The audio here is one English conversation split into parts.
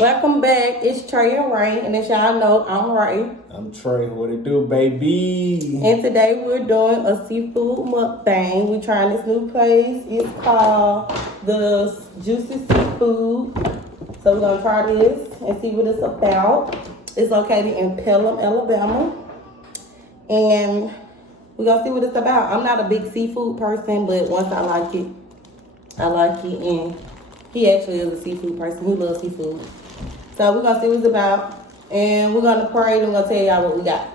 Welcome back. It's Trey and Ray, and as y'all know, I'm Ray. I'm Trey. What it do, baby? And today we're doing a seafood mukbang. We're trying this new place. It's called the Juicy Seafood. So we're gonna try this and see what it's about. It's located in Pelham, Alabama, and we're gonna see what it's about. I'm not a big seafood person, but once I like it, I like it. And he actually is a seafood person. He loves seafood. So we're gonna see what it's about, and we're gonna pray, and we're gonna tell y'all what we got.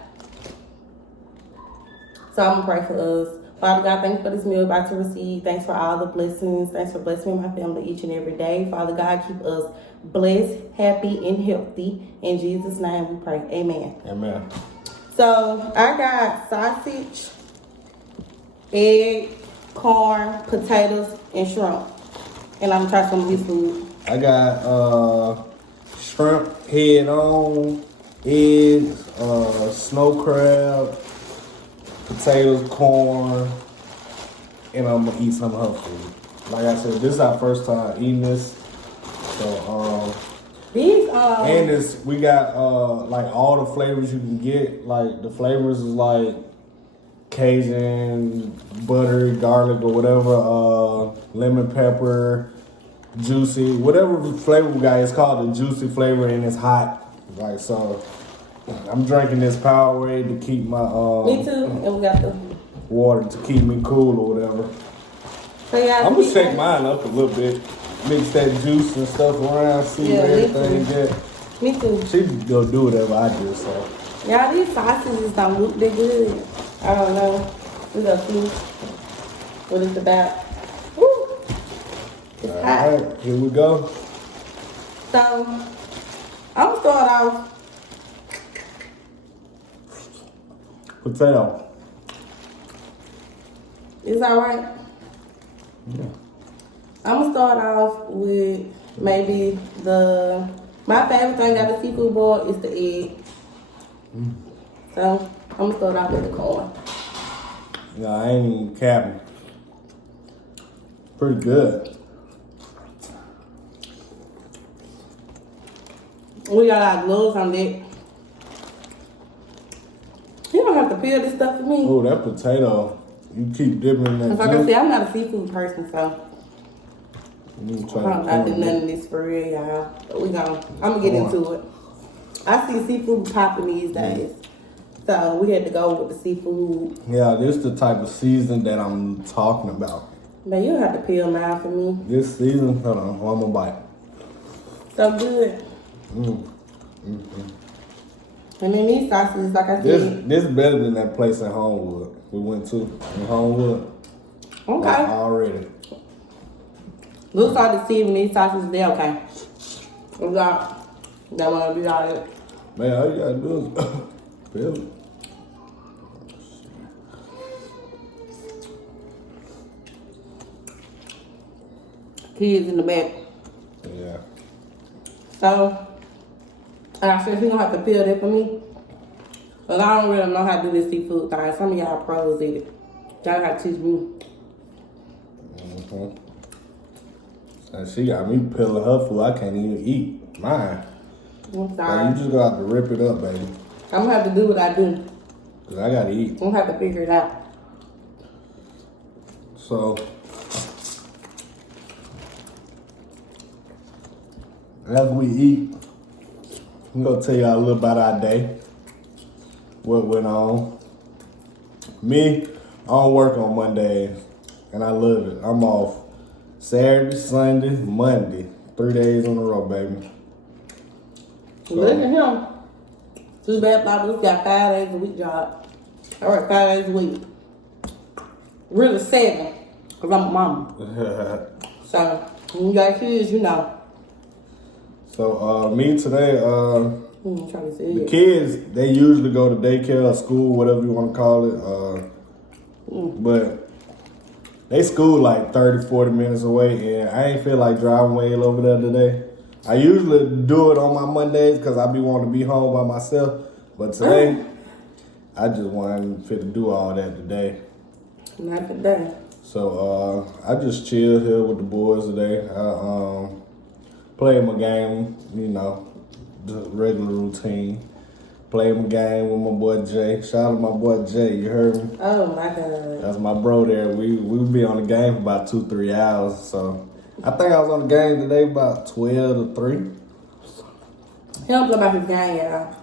So I'm gonna pray for us. Father God, thanks for this meal we're about to receive. Thanks for all the blessings. Thanks for blessing me and my family each and every day. Father God, keep us blessed, happy, and healthy. In Jesus' name we pray. Amen. Amen. So I got sausage, egg, corn, potatoes, and shrimp. And I'm gonna try some of this food. I got shrimp head on, eggs, snow crab, potatoes, corn, and I'm gonna eat some of her food. Like I said, this is our first time eating this. So These and this we got like all the flavors you can get. Like the flavors is like Cajun, butter, garlic, or whatever, lemon pepper, juicy, whatever flavor we got. It's called the juicy flavor, and it's hot. Like, so I'm drinking this Powerade to keep my me too, and we got the water to keep me cool or whatever. so yeah, I'm gonna shake mine up a little bit, mix that juice and stuff around, see Yeah, where me everything too. get. Me too. She go do whatever I do, so. Y'all, these sausages don't look that good. I don't know. We're gonna see what it's about. Woo! It's hot. All right, here we go. So, I'm gonna start off. Potato. It's alright. Yeah. I'm gonna start off with maybe my favorite thing out of seafood boil is the egg. So, I'm gonna start off with the corn. Yeah, I ain't even capping. Pretty good. We got our gloves on that. You don't have to peel this stuff for me. Oh, that potato. You keep dipping in that Like I juice. said, I'm not a seafood person, so You I try don't to do none of this for real, y'all. But I'm gonna get into it. I see seafood popping these days. So we had to go with the seafood. Yeah, this the type of season that I'm talking about. But you don't have to peel mine for me. This season, hold on, one more bite. So good. And then these sausages, like I said. This better than that place in Homewood we went to in Homewood. Okay. Like, already. Looks like the season, these sausages, they okay. We got that one to be all right. Man, all you gotta do is feel it. Kids in the back. Yeah. So, I said she's gonna have to peel that for me. But I don't really know how to do this seafood thing. Some of y'all pros at it. Y'all gotta teach me. And she got me peeling her food. I can't even eat mine. I'm Like, sorry. you just gonna have to rip it up, baby. I'm gonna have to do what I do. Cause I gotta eat. I'm gonna have to figure it out. So, as we eat, I'm gonna tell y'all a little about our day. What went on. Me, I don't work on Mondays, and I love it. I'm off Saturday, Sunday, Monday. 3 days on the road, baby. Look at him. Too bad my dude got 5 days a week job. I work 5 days a week. Really 7, because I'm a mama. So, when you got kids, you know. So, me today, I'm trying to see the it. kids, they usually go to daycare or school, whatever you want to call it. But they school like 30, 40 minutes away, and I ain't feel like driving way over there today. I usually do it on my Mondays because I be wanting to be home by myself. But today, I just wasn't fit to do all that today. Not today. So I just chilled here with the boys today. I Play my game, you know, the regular routine. Play my game with my boy Jay. Shout out to my boy Jay, you heard me? Oh my God. That's my bro there. We would be on the game for about 2-3 hours. So I think I was on the game today about 12 to 3. He don't go about his game, y'all.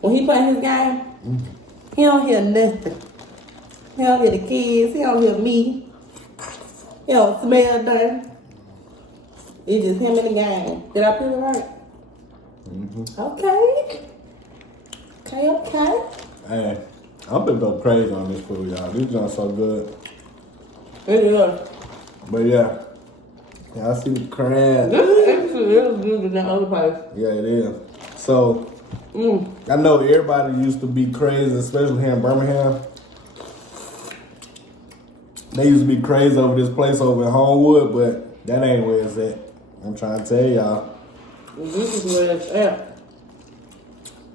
When he play his game, he don't hear nothing. He don't hear the kids. He don't hear me. He don't smell nothing. It's just him in the game. Did I put it right? Okay. Okay. Hey, I'm been go crazy on this food, y'all. This joint's so good. It is. But yeah, I see the crab. This actually is good than the other place. Yeah, it is. So, I know everybody used to be crazy, especially here in Birmingham. They used to be crazy over this place over in Homewood, but that ain't where it's at. I'm trying to tell y'all. This is where it's at.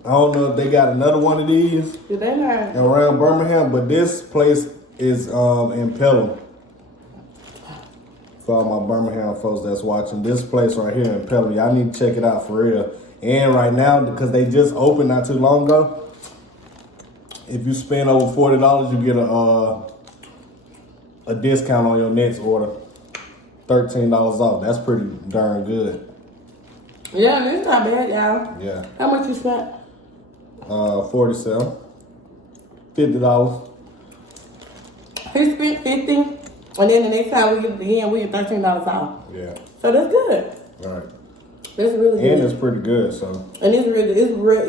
I don't know if they got another one of these Did they not? around Birmingham, but this place is in Pelham. For all my Birmingham folks that's watching, this place right here in Pelham, y'all need to check it out for real. And right now, because they just opened not too long ago, if you spend over $40, you get a discount on your next order. $13 off. That's pretty darn good. Yeah, this not bad, y'all. Yeah. How much you spent? 47. $50. He spent 50, and then the next time we get it again, we get $13 off. Yeah. So that's good. All right. That's really good. And it's pretty good, so. And it's really,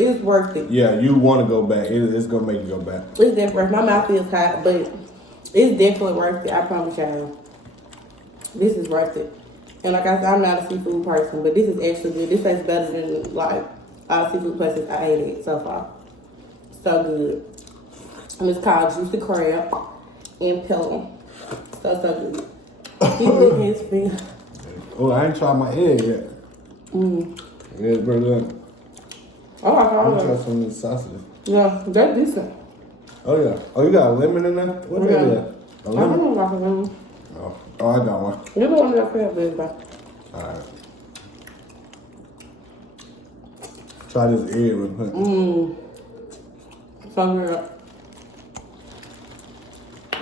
it's worth it. Yeah, you want to go back. It's going to make you go back. It's definitely, my mouth feels hot, but it's definitely worth it. I promise y'all. This is worth it. And like I said, I'm not a seafood person, but this is actually good. This tastes better than like all seafood places I ate at so far. So good. And it's called Juicy Crab in Pelham. So good. Keep licking his finger. Oh, I ain't tried my egg yet. Yeah, it's pretty good. Oh my I'm God. try some of this sausage. Yeah, they're decent. Oh, yeah. Oh, you got a lemon in there? What is Yeah. that? A I lemon? don't like them. Oh, I got one. You don't want that crab, baby. All right. Try this egg real quick. So good.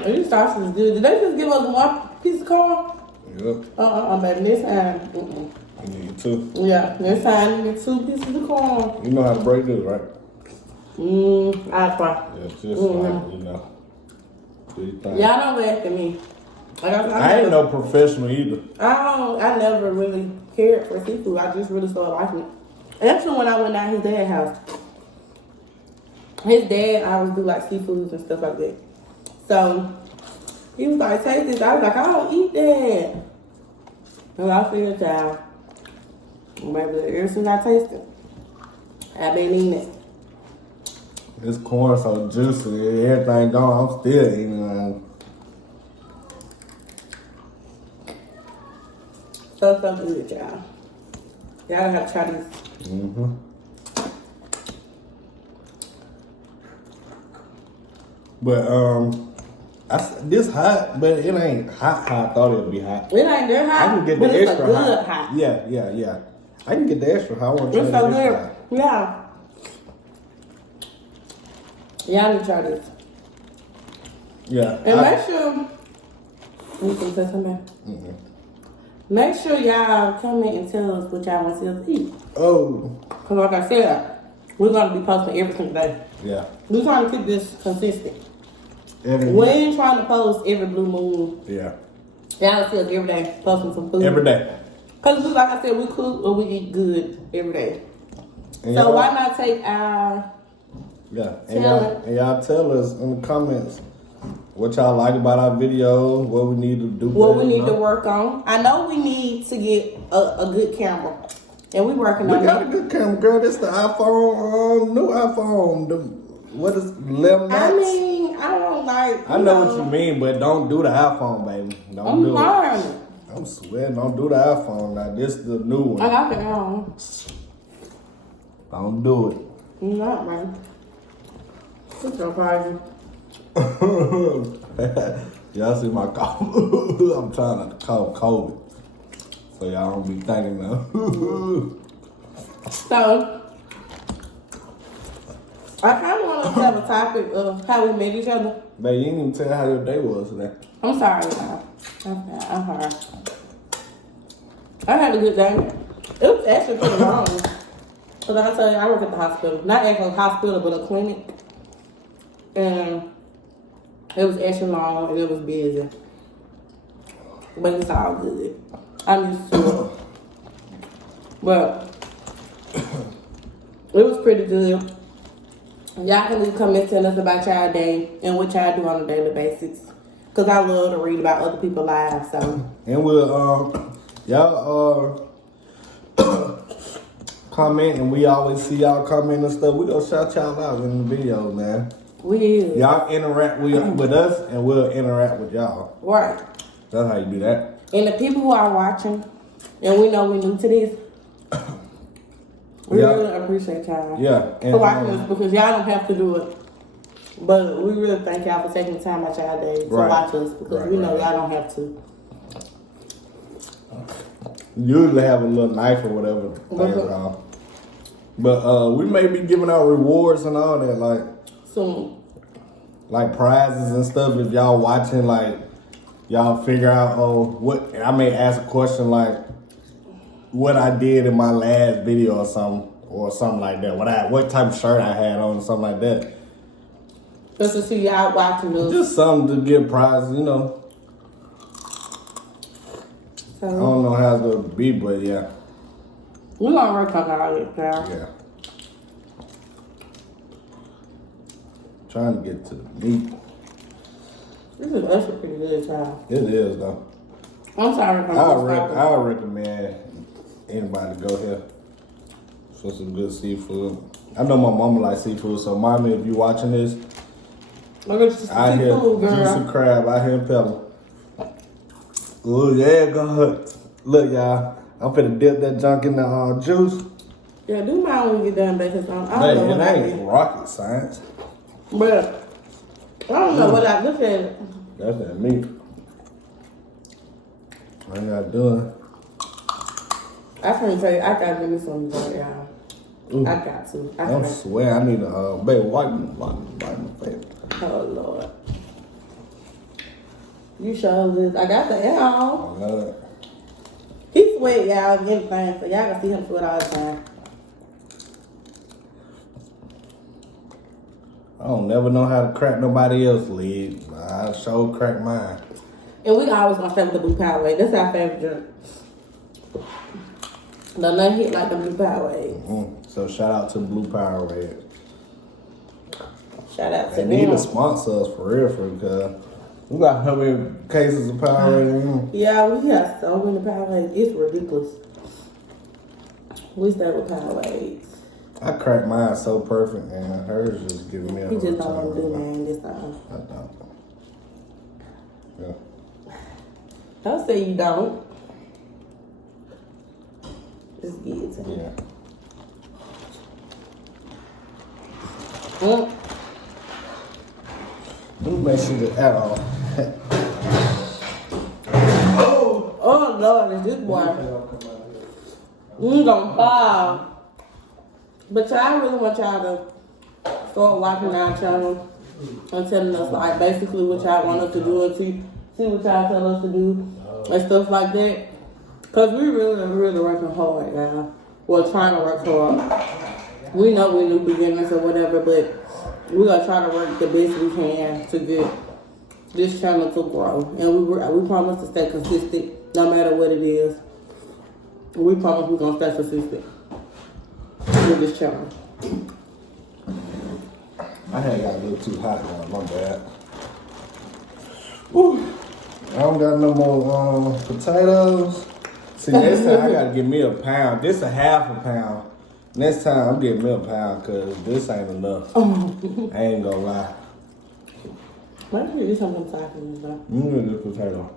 And this sausage is good. Did they just give us one piece of corn? Yep. Baby, this time. You need two. Yeah, this time you get 2 pieces of corn. You know how to break this, right? I try. Yeah, just like, you know. Do your thing. Y'all don't laugh at me. Like I ain't no professional either. I never really cared for seafood. I just really started liking it. And actually, when I went out his dad's house, his dad always do like seafoods and stuff like that. So he was like, "Taste this." I was like, "I don't eat that." And I feel child. Maybe ever since I tasted it, I've been eating it. This corn so juicy, everything gone. I'm still eating it. So good, y'all. Y'all have to try this. But this hot, but it ain't hot. I thought it'd be hot. It ain't that hot, I can get but the it's extra a good hot. Yeah. I can get the extra hot. I want to try It's the so extra good. hot. Yeah. Y'all need to try this. Yeah. And make sure, you can say something. Make sure y'all comment and tell us what y'all want to see us eat. Oh. Because like I said, we're going to be posting every single day. Yeah. We're trying to keep this consistent. We Every ain't trying to post every blue moon. yeah. Y'all see us every day posting some food. Every day. Because like I said, we cook or we eat good every day. And So y'all- why not take our and y'all tell us in the comments what y'all like about our videos, what we need to do. what better, we need you to know? work on? I know we need to get a good camera. And we working We on got a it. good camera, girl. This the iPhone, new iPhone. What is 11 Max? I mean, I don't like. I know what you mean, but don't do the iPhone, baby. Don't I'm do it. learning. I'm sweating. Don't do the iPhone. Now this is the new one. I got the own. Don't do it. I'm not, man. It's so crazy. Y'all see my cough? I'm trying not to cough COVID. So y'all don't be thinking now. So, I kind of want to have a topic of how we met each other. Babe, you didn't even tell how your day was today. I'm sorry, y'all. I'm sorry. I had a good day. It was actually pretty long. Because I tell you, I work at the hospital. Not actually a hospital, but a clinic. And it was actually long and it was busy. But it's all good. I'm used to it. But it was pretty good. Y'all can leave comments telling us about y'all day and what y'all do on a daily basis. Because I love to read about other people's lives. So. And we'll, y'all, comment, and we always see y'all comment and stuff. We gonna shout y'all out in the videos, man. We is. Y'all interact with us, and we'll interact with y'all. Right. That's how you do that. And the people who are watching, and we know we new to this, we really appreciate y'all. Yeah. For watching us, because y'all don't have to do it. But we really thank y'all for taking the time out y'all day to watch us, because we know y'all don't have to. Usually have a little knife or whatever. But we may be giving out rewards and all that, like soon. Like prizes and stuff. If y'all watching, like y'all figure out, what I may ask a question like what I did in my last video or something like that. What type of shirt I had on or something like that. Just to see y'all watching us. Just something to get prizes, So, I don't know how it's gonna be, but yeah. We're gonna work on all this, y'all. Yeah. Trying to get to the meat. This is actually pretty good, y'all. It is though. I'm sorry if I'm I recommend anybody to go here for some good seafood. I know my mama likes seafood, so mommy, if you watching this, look at this I hear seafood, girl. juicy crab out here in Pella. Ooh, yeah, God. Look, y'all, I'm finna dip that junk in the juice. Yeah, do mine when you get done, because I don't know what I It did. ain't rocket science. But I don't know what I look at it. That's that meat. I ain't got doing. I can't tell you, I gotta give me some more, y'all. Ooh. I got to. I don't swear, I need a baby wipe my face. Oh Lord. You sure this. I got the air I on. love it. He sweat, y'all, and everything, so y'all can see him sweat all the time. I don't never know how to crack nobody else's lid. I sure crack mine. And we always gonna stay with the blue Powerade. That's our favorite drink. Don't nothing hit like the blue Powerade. So shout out to Blue Powerade. Shout out to They them. need to sponsor us for real, because we got how many cases of Powerade? Yeah, we got so many Powerades. It's ridiculous. We stay with Powerades. I cracked mine so perfect, and hers just giving me a He just hard don't want to do time. man this time. I don't. Yeah. Don't say you don't. Just get it to me. Yeah. Let me make sure that at all. Oh Lord, is this boy? We gonna fall. But y'all really want y'all to start watching our channel and telling us like basically what y'all want us to do and see what y'all tell us to do and stuff like that. Cause we really working hard now. Well, trying to work hard. We know we're new beginners or whatever, but we're gonna try to work the best we can to get this channel to grow. And we promise to stay consistent no matter what it is. We promise we're gonna stay consistent with this channel. I had got a little too hot now, my bad. Woo. I don't got no more potatoes. See, next time I gotta get me a pound. This a half a pound. Next time I'm getting me a pound, cause this ain't enough. I ain't gonna lie. Why don't you do something tacos though? You need this potato.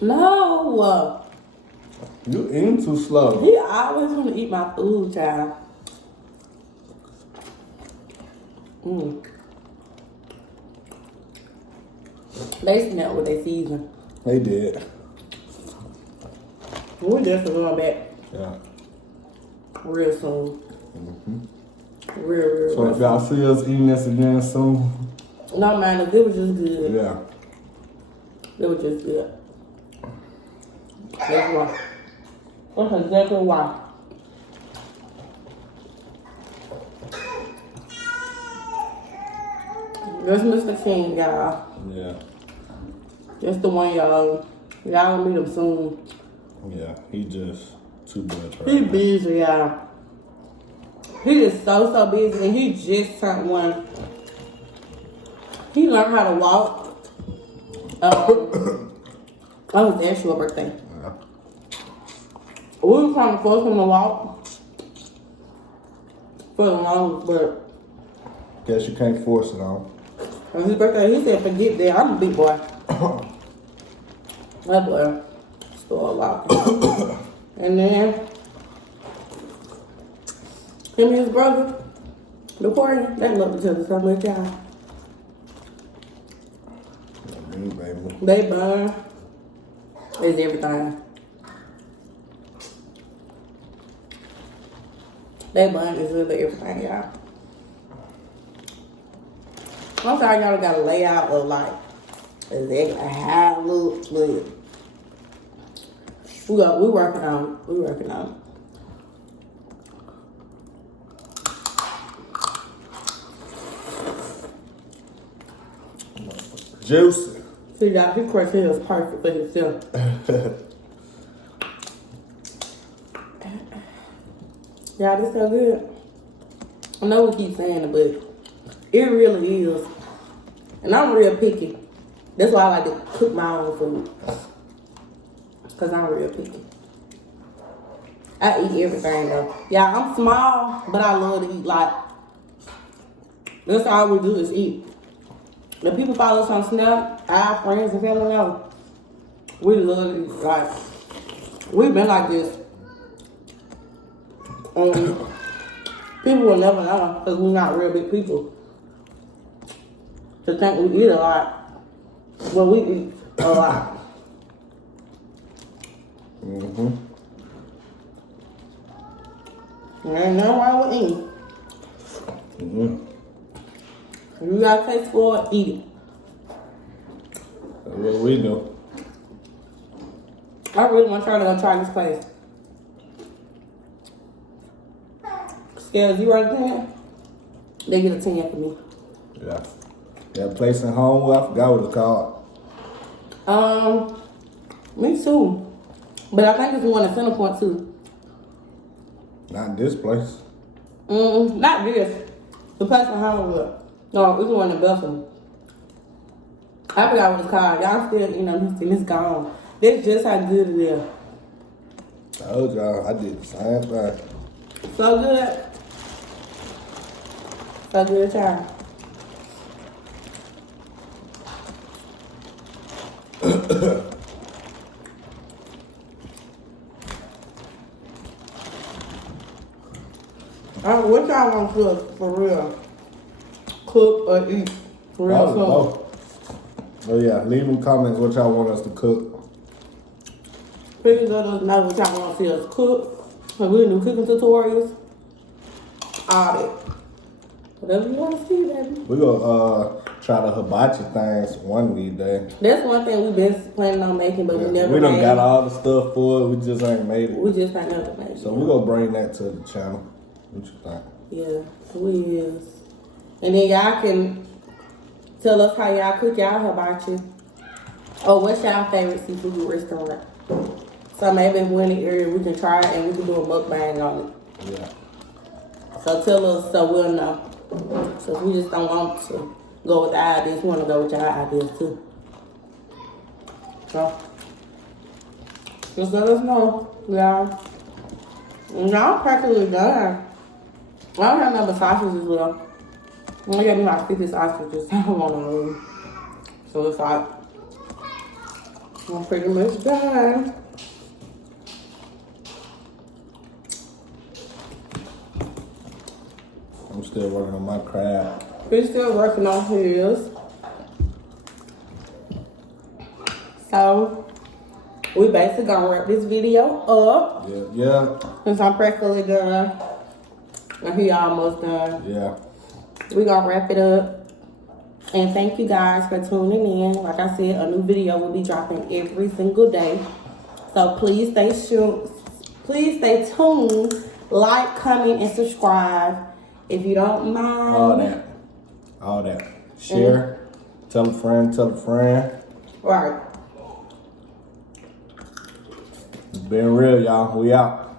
No! You eating too slow. He always want to eat my food, child. They smell what they season. They did. We're definitely going back Yeah. real soon. Real So if y'all see us eating this again soon, no, man, it was just good. yeah. It was just good. That's why. That's exactly why. That's Mr. King, y'all. Yeah. That's the one, y'all. Y'all gonna meet him soon. Yeah. He just too much right He now. busy, y'all. He is so busy, and he just turned one. He learned how to walk. That was his actual birthday. Yeah. We were trying to force him to walk for the longest, but Guess you can't force it on. on his birthday, he said, "Forget that. I'm a big boy." That boy started walking, and then him and his brother, the party, they loved each other so much, y'all. Baby. They burn. It's everything. They burn is really everything, y'all. I'm sorry y'all got a layout of like exactly how it looks, but we working on it. We working on it. Juicy. See y'all, his criteria is perfect for himself. Y'all, this so good. I know we keep saying it, but it really is. And I'm real picky. That's why I like to cook my own food. Because I'm real picky. I eat everything though. Yeah, I'm small, but I love to eat like. That's all we do is eat. The people follow us on Snap, our friends and family know. We love to eat. Like, we've been like this. People will never know because we're not real big people. To think we eat a lot. Well, we eat a lot. Mm-hmm. There ain't nothing wrong with eating. Mm-hmm. If you got a taste for it, eat it. That's what we do. I really want y'all to go try this place. Scale 0 to 10, they get a 10 for me. Yeah. That place in Homewood, I forgot what it's called. Me too. But I think it's the one in Centerpoint too. Not this place. Not this. The place in Hollywood. No, it's the one in Belgium. I forgot what it's called. Y'all still, it's gone. That's just how good it is. I told y'all, I did the same thing. So good. So good, y'all. What y'all want to cook for real? Cook or eat for real soon? Oh yeah, leave them comments what y'all want us to cook. Please let us know what y'all want to see us cook. If we do cooking tutorials. All that. Whatever you want to see, baby. We gonna try the hibachi things one of these days. That's one thing we've been planning on making, but we never We done made. got all the stuff for it, we just ain't made it. We just ain't never made it. So we gonna bring that to the channel. What you think? Yeah, we is. And then y'all can tell us how y'all cook y'all hibachi. Or what's y'all favorite seafood restaurant? So maybe if we're in the area, we can try it and we can do a mukbang on it. Yeah. So tell us so we'll know. So we just don't want to go with our ideas. We want to go with your ideas too. So just let us know, y'all. And y'all practically done. I don't have no sausages as well. I'm gonna get me like 50 sausages. I don't want to move. So it's like, I'm pretty much done. I'm still working on my crab. He's still working on his. So, we basically gonna wrap this video up. Yeah. Since I'm practically done. And he almost done. Yeah. We gonna wrap it up. And thank you guys for tuning in. Like I said, a new video will be dropping every single day. So please stay tuned. Please stay tuned. Like, comment, and subscribe. If you don't mind. All that. Share. Tell a friend. Right. It's been real, y'all. We out.